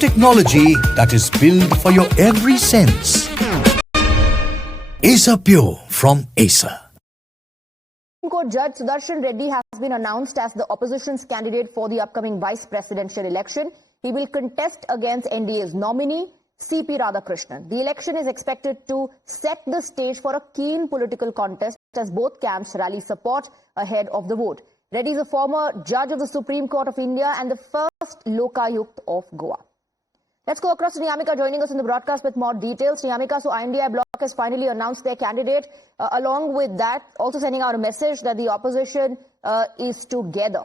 technology that is built for your every sense. Acer Pure from Acer. Supreme Court Judge Sudershan Reddy has been announced as the opposition's candidate for the upcoming vice presidential election. He will contest against NDA's nominee, CP Radhakrishnan. The election is expected to set the stage for a keen political contest as both camps rally support ahead of the vote. Reddy is a former judge of the Supreme Court of India and the first Lokayukt of Goa. Let's go across to Niyamika joining us in the broadcast with more details. Niyamika, so INDI Bloc has finally announced their candidate. Along with that, also sending out a message that the opposition is together.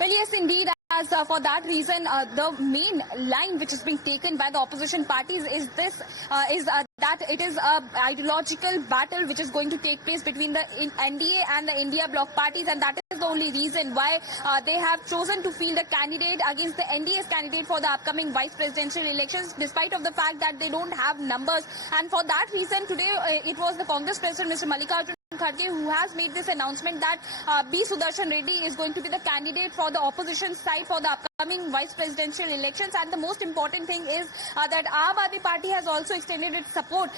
Well, yes, indeed. As for that reason, the main line which is being taken by the opposition parties is that it is a ideological battle which is going to take place between the NDA and the India Bloc parties, and that is the only reason why they have chosen to field a candidate against the NDA's candidate for the upcoming vice presidential elections, despite of the fact that they don't have numbers. And for that reason, today it was the Congress president, Mr. Mallikarjun Kharge, who has made this announcement that B. Sudershan Reddy is going to be the candidate for the opposition side for the upcoming vice presidential elections. And the most important thing is that Aam Aadmi Party has also extended its support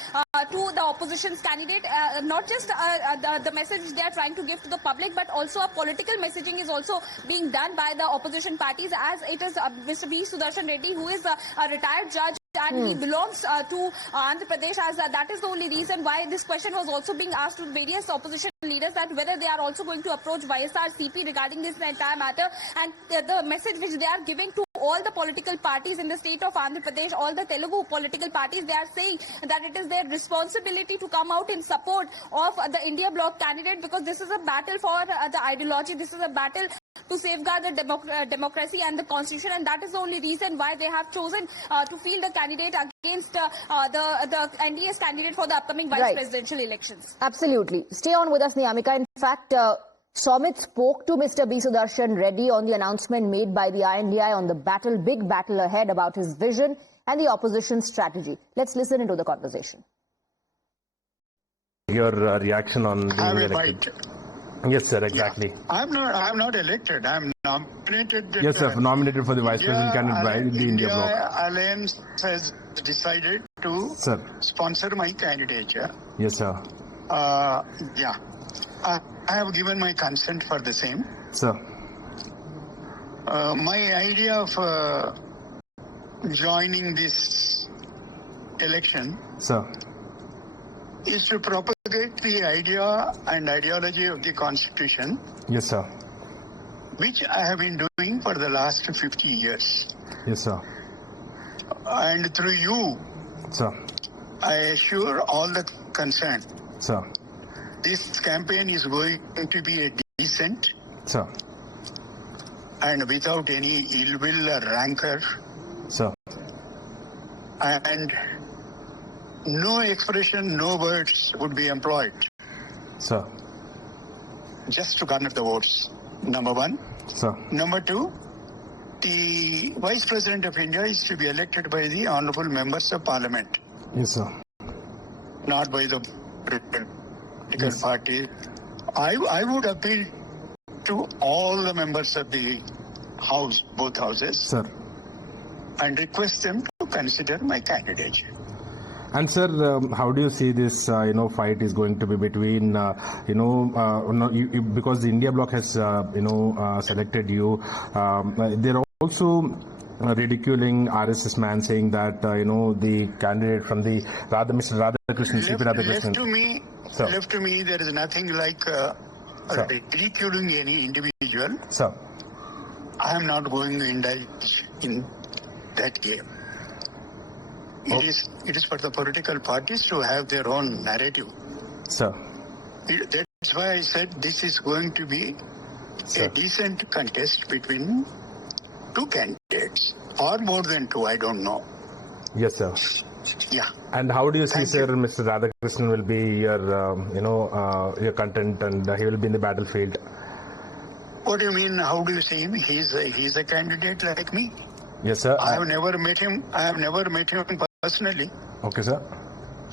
to the opposition's candidate. Not just the message they are trying to give to the public, but also a political messaging is also being done by the opposition parties, as it is Mr. B. Sudershan Reddy, who is a retired judge, and he belongs to Andhra Pradesh, as that is the only reason why this question was also being asked to various opposition leaders, that whether they are also going to approach YSRCP regarding this entire matter. And the message which they are giving to all the political parties in the state of Andhra Pradesh, all the Telugu political parties, they are saying that it is their responsibility to come out in support of the India Bloc candidate, because this is a battle for the ideology, this is a battle to safeguard the democracy and the constitution, and that is the only reason why they have chosen to field a candidate against the NDA's candidate for the upcoming vice presidential elections. Absolutely. Stay on with us, Niyamika. In fact, Somit spoke to Mr. B. Sudershan Reddy on the announcement made by the INDI on the big battle ahead, about his vision and the opposition strategy. Let's listen into the conversation. Your reaction on being elected? Yes, sir, exactly. Yeah. I'm not elected. I'm nominated. Yes, sir, nominated for the vice president candidate by the India Bloc. Alliance has decided to sponsor my candidature. Yes, sir. Yeah. I have given my consent for the same. Sir. My idea of joining this election, sir, is to propagate the idea and ideology of the Constitution. Yes, sir. Which I have been doing for the last 50 years. Yes, sir. And through you, sir, I assure all the concerned, sir, this campaign is going to be a decent, sir, and without any ill will or rancor, sir, and no expression, no words would be employed. Sir. Just to garner the votes. Number one. Sir. Number two, the Vice President of India is to be elected by the honorable members of Parliament. Yes, sir. Not by the political party. I would appeal to all the members of the House, both houses, sir, and request them to consider my candidature. And sir, how do you see this, fight is going to be between, because the India Bloc has, selected you. They're also ridiculing RSS man, saying that, the candidate from the Mr. Radhakrishnan, CP Radhakrishnan. Left to me, there is nothing like ridiculing any individual. Sir. I am not going to indulge in that game. It is for the political parties to have their own narrative. Sir. That's why I said this is going to be a decent contest between two candidates, or more than two, I don't know. Yes, sir. Yeah. And how do you see, sir, Mr. Radhakrishnan will be your content, and he will be in the battlefield? What do you mean? How do you see him? He's a candidate like me. Yes, sir. I have never met him. Personally. Okay, sir.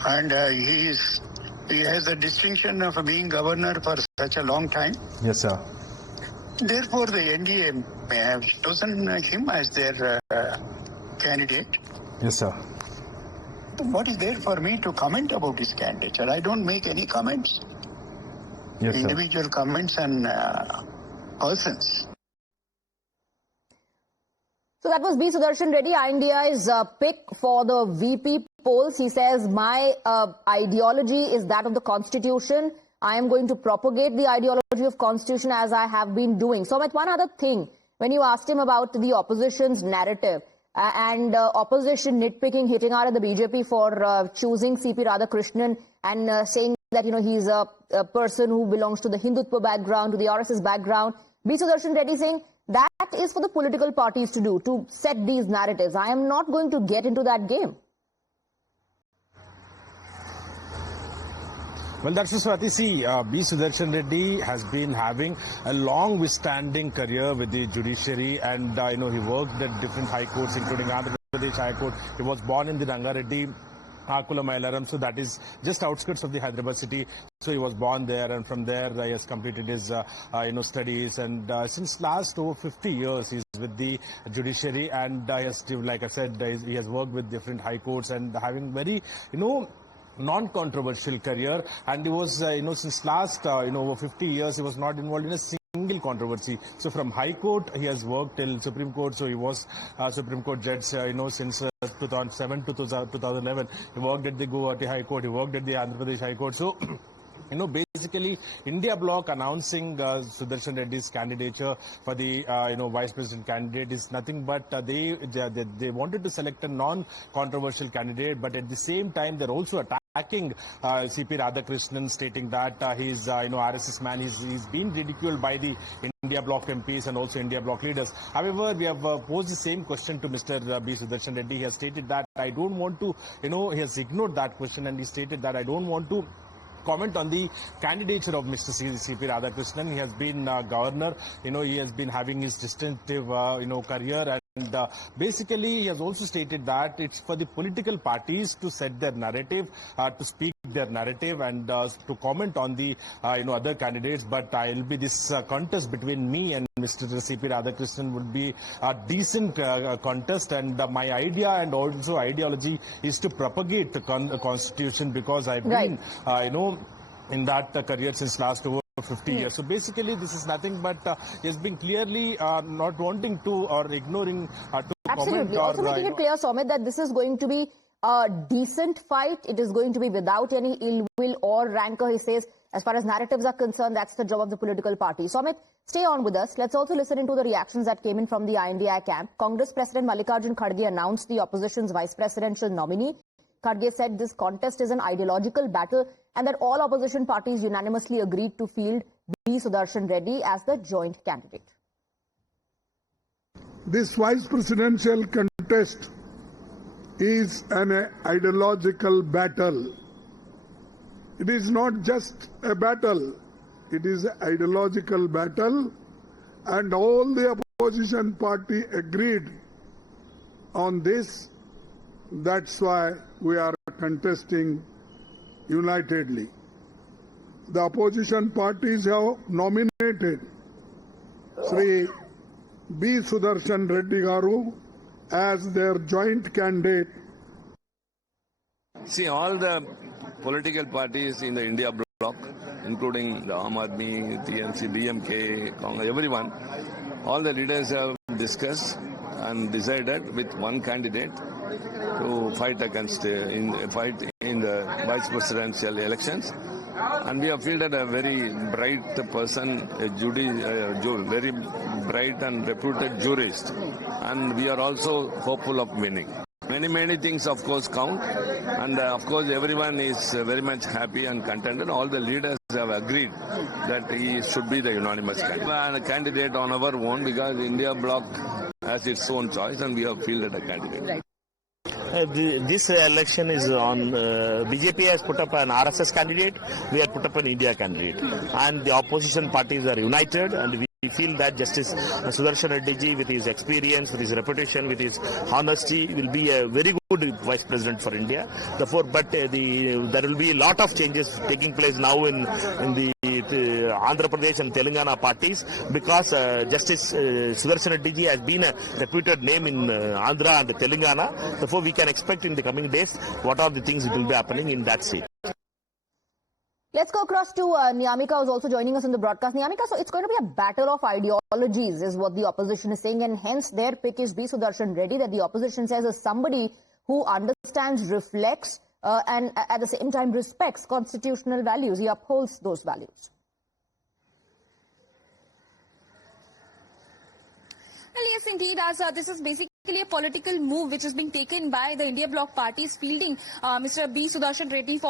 And he has the distinction of being governor for such a long time. Yes, sir. Therefore, the NDA may have chosen him as their candidate. Yes, sir. What is there for me to comment about his candidature? I don't make any comments. Yes, sir. Individual comments and persons. So that was B. Sudershan Reddy, India's pick for the VP polls. He says, my ideology is that of the Constitution. I am going to propagate the ideology of Constitution as I have been doing. So, one other thing, when you asked him about the opposition's narrative and opposition nitpicking, hitting out at the BJP for choosing CP Radhakrishnan and saying that, he's a person who belongs to the Hindutva background, to the RSS background. B. Sudershan Reddy saying that is for the political parties to do, to set these narratives. I am not going to get into that game. Well, that's just what you see. B. Sudershan Reddy has been having a long withstanding career with the judiciary, and he worked at different high courts, including Andhra Pradesh High Court. He was born in the Rangareddy Akula Mailaram, so that is just outskirts of the Hyderabad city. So he was born there, and from there he has completed his studies, and since last over 50 years he's with the judiciary, and he has, like I said, he has worked with different high courts and having very non-controversial career, and he was since last over 50 years he was not involved in a single controversy. So from High Court he has worked till Supreme Court. So he was Supreme Court judge since 2007 to 2011. He worked at the Guwahati High Court. He worked at the Andhra Pradesh High Court. So basically, India Bloc announcing Sudershan Reddy's candidature for the vice president candidate is nothing but they wanted to select a non-controversial candidate, but at the same time they're also attacking CP Radhakrishnan, stating that he's RSS man. He's been ridiculed by the India Bloc MPs and also India Bloc leaders. However, we have posed the same question to Mr. B. Sudershan Reddy. He has stated that I don't want to, he has ignored that question, and he stated that I don't want to comment on the candidature of Mr. CP Radhakrishnan. He has been governor. He has been having his distinctive, career, and basically he has also stated that it's for the political parties to set their narrative, to speak their narrative, and to comment on the other candidates. But I'll be this contest between me and Mr. CP Radhakrishnan would be a decent contest, and my idea and also ideology is to propagate the constitution, because I've been in that career since last over 50 years. So basically this is nothing but he has been clearly not wanting to or ignoring to Absolutely. comment. Also making it clear, Somit, that this is going to be a decent fight. It is going to be without any ill will or rancor. He says, as far as narratives are concerned, that's the job of the political party. Somit, stay on with us. Let's also listen into the reactions that came in from the INDI camp. Congress President Mallikarjun Kharge announced the opposition's vice presidential nominee. Kharge said this contest is an ideological battle and that all opposition parties unanimously agreed to field B. Sudershan Reddy as the joint candidate. This vice presidential contest is an ideological battle. It is not just a battle, it is an ideological battle, and all the opposition party agreed on this. That's why we are contesting unitedly. The opposition parties have nominated Sri B. Sudershan Reddy Garu as their joint candidate. See, all the political parties in the India Bloc, including the Aam Aadmi, TMC, DMK, Congress, everyone, all the leaders have discussed and decided with one candidate to fight against in the vice presidential elections. And we have fielded a very bright person, a very bright and reputed jurist, and we are also hopeful of winning. Many things, of course, count, and of course everyone is very much happy and contented. All the leaders have agreed that he should be the unanimous candidate on our own, because India Bloc has its own choice, and we have fielded a candidate. Right. This election is on, BJP has put up an RSS candidate, we have put up an India candidate, and the opposition parties are united, and we feel that Justice Sudershan Reddy ji, with his experience, with his reputation, with his honesty, will be a very good vice president for India. Therefore, but there will be a lot of changes taking place now in the with Andhra Pradesh and Telangana parties, because Justice Sudershan Reddy has been a reputed name in Andhra and Telangana. Therefore, we can expect in the coming days what are the things that will be happening in that state. Let's go across to Niyamika, who's also joining us in the broadcast. Niyamika, so it's going to be a battle of ideologies, is what the opposition is saying, and hence their pick is B. Sudershan Reddy, that the opposition says is somebody who understands, reflects, and at the same time respects constitutional values. He upholds those values. Well, yes, indeed, as this is basically a political move which is being taken by the India Bloc parties, fielding Mr. B. Sudershan Reddy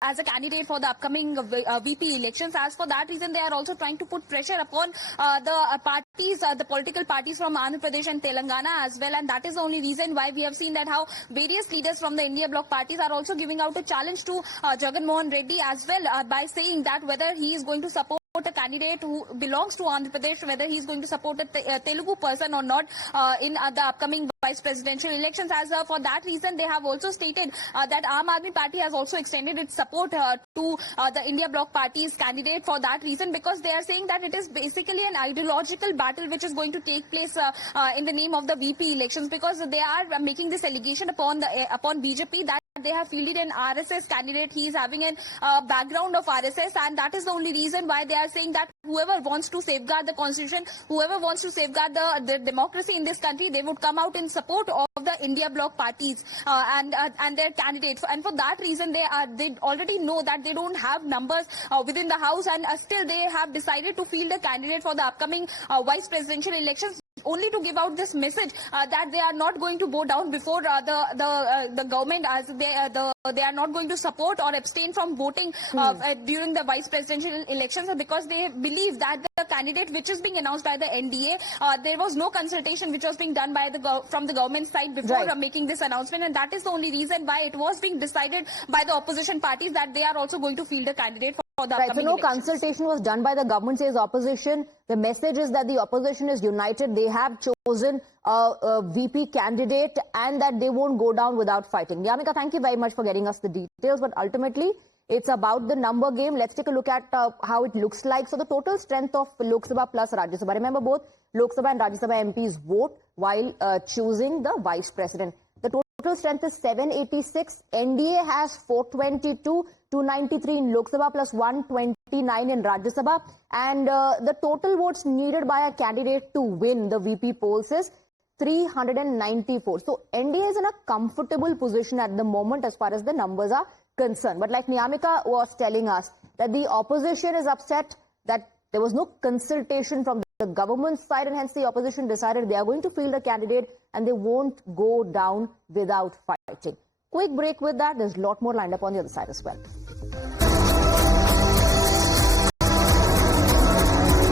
as a candidate for the upcoming VP elections. As for that reason, they are also trying to put pressure upon the political parties from Andhra Pradesh and Telangana as well, and that is the only reason why we have seen that how various leaders from the India Bloc parties are also giving out a challenge to Jagan Mohan Reddy as well, by saying that whether he is going to support a candidate who belongs to Andhra Pradesh, whether he is going to support a Telugu person or not in the upcoming vice presidential elections. As for that reason, they have also stated that Aam Aadmi Party has also extended its support to the India Bloc party's candidate for that reason, because they are saying that it is basically an ideological battle which is going to take place in the name of the VP elections, because they are making this allegation upon BJP that they have fielded an RSS candidate. He is having a background of RSS, and that is the only reason why they are saying that whoever wants to safeguard the constitution, whoever wants to safeguard the democracy in this country, they would come out in support of the India Bloc parties and their candidates. And for that reason, they already know that they don't have numbers within the house, and still they have decided to field a candidate for the upcoming vice presidential elections, only to give out this message that they are not going to bow down before the government, as they are not going to support or abstain from voting during the vice presidential elections, because they believe that the candidate which is being announced by the NDA, there was no consultation which was being done by from the government side before making this announcement, and that is the only reason why it was being decided by the opposition parties that they are also going to field a candidate for the upcoming so no elections. consultation was done by the government, says opposition. The message is that the opposition is united. They have chosen a VP candidate and that they won't go down without fighting. Niyamika, thank you very much for getting us the details, but ultimately it's about the number game. Let's take a look at how it looks like. So the total strength of Lok Sabha plus Rajya Sabha. Remember, both Lok Sabha and Rajya Sabha MPs vote while choosing the vice president. The total strength is 786. NDA has 422, 293 in Lok Sabha plus 129 in Rajya Sabha. And the total votes needed by a candidate to win the VP polls is 394. So NDA is in a comfortable position at the moment as far as the numbers are concerned. But like Niyamika was telling us, that the opposition is upset that there was no consultation from the government side, and hence the opposition decided they are going to field a candidate and they won't go down without fighting. Quick break with that. There's a lot more lined up on the other side as well.